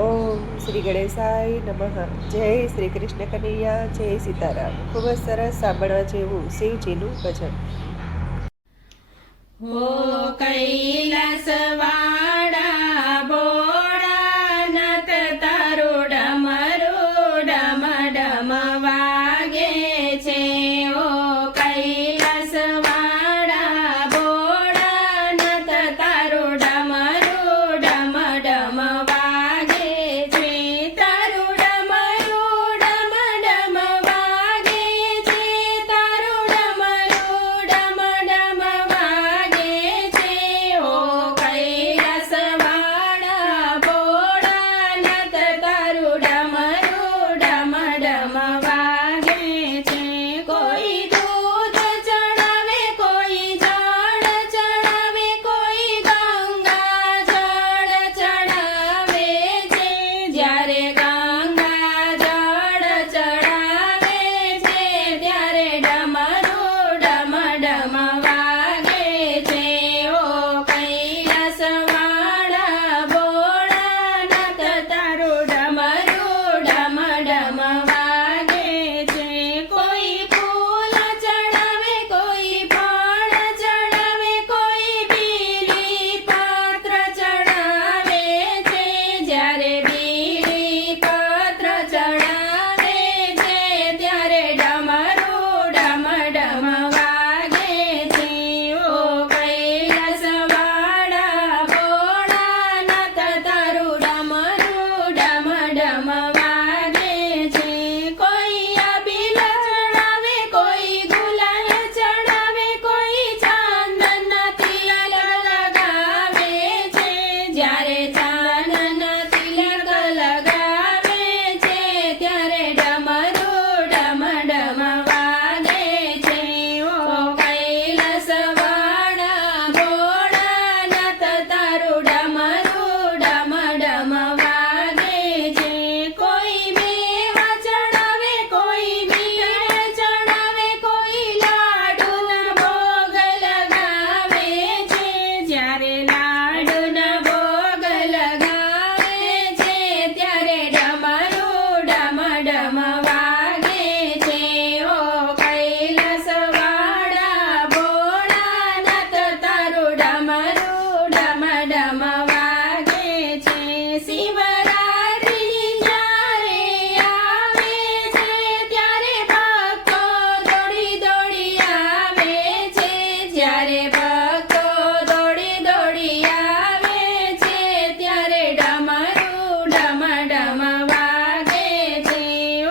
ઓમ શ્રી ગણેશાય નમઃ. જય શ્રી કૃષ્ણ કનૈયા, જય સીતારામ. ખૂબ જ સરસ સાંભળવા જેવું શિવજીનું ભજન. હો કૈલાસ વાળા ભોળાનાથ તારું ડમરું ડમ ડમ વાગે છે. ઓ કૈલાસ વાળા ભોળાનાથ તારું ડમરું ડમ ડમ વાગે છે. તારું ડમરું ડમ ડમ વાગે છે. તારું ડમરું ડમ ડમ વાગે છે. ઓ કૈલાસ વાળા ભોળાનાથ તારું ડમરું ડમ ડમ વાગે છે. કોઈ દૂધ ચડાવે, કોઈ જળ ચડાવે, કોઈ ગંગા જળ ચડાવે છે. જ્યારે ગંગા જળ ચડાવે છે ત્યારે ડમરું ડમ ડમ વાગે છે. ઓ કૈલાસ વાળા ભોળાનાથ તારું ડમરું ડમ ડમ વાગે છે. કોઈ ફૂલ ચડાવે, કોઈ ફળ ચડાવે, કોઈ બીલી પત્ર ચડાવે છે. જ્યારે બીલી પત્ર ચડાવે છે ત્યારે ડમરું ડમ ડમ વાગે છે. ઓ કૈલાસ વાળા ભોળાનાથ તારું ડમરું ડમ ડમ વાગે છે. કોઈ અબીલ ચડાવે, કોઈ ગુલાલ ચડાવે, કોઈ ચાંદનના તિલક લગાવે છે. જ્યારે ચાંદનના તિલક લગાવે છે ત્યારે ડમરું ડમ ડમ વાગે છે. ઓ કૈલાસ વાળા ભોળાનાથ તારું ડમરું ડમ ડમ વાગે છે. કોઈ મેવા ચડાવે, કોઈ મીઠ ચડાવે, કોઈ લાડુના ભોગ લગાવે છે. જ્યારે લાડુના ભોગ લગાવે છે ત્યારે ડમરું ડમ ડમ વાગે છે. ઓ કૈલાસ વાળા ભોળાનાથ તારું ડમરું ડમ ડમ વાગે છે. શિવરાત્રી જ્યારે આવે છે ત્યારે ભક્તો દોડી દોડી આવે છે. જ્યારે ભક્તો દોડી દોડી આવે છે ત્યારે ડમરું ડમ ડમ વાગે છે.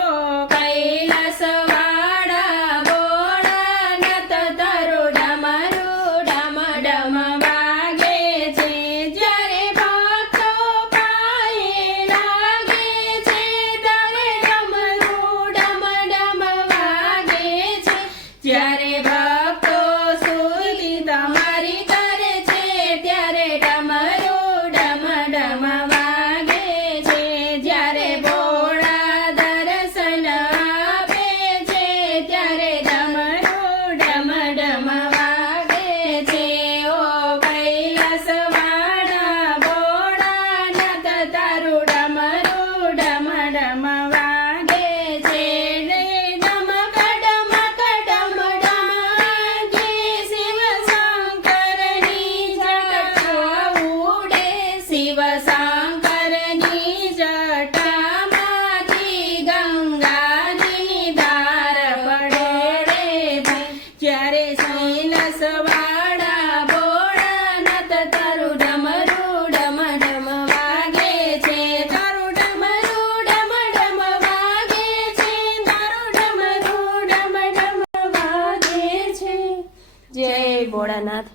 ઓ કૈલાસ વાળા ભોળાનાથ તારું ડમરું ડમ ડમ વાગે છે. જ્યારે ભક્તો પાયે લાગે છે ત્યારે ડમરું ડમ ડમ વાગે છે. જ્યારે ભક્તો સ્તુતિ તમારી કરે છે ત્યારે ડમરું ડમ ડમ વાગે છે. જ્યારે ભોળા દર્શન આપે છે ત્યારે ડમરું ડમ ડમ વાગે છે. ઓ કૈલાસ વાળા ભોળાનાથ તારું ડમરું ડમ ડમ વાગે છે. રે ડમક ડમક ડમ ડમ વાગે શિવ શંકરની જટા ઉડે. શિવ શંકરની જટામાંથી ગંગાની ધાર પડે રે ભાઈ. જ્યારે કૈલાસ વાળા ભોળાનાથ તારું ડમરું ડમ ડમ વાગે છે. તારું ડમરું ડમ ડમ વાગે છે. તારું ડમરું ડમ ડમ વાગે છે. જય ભોળાનાથ.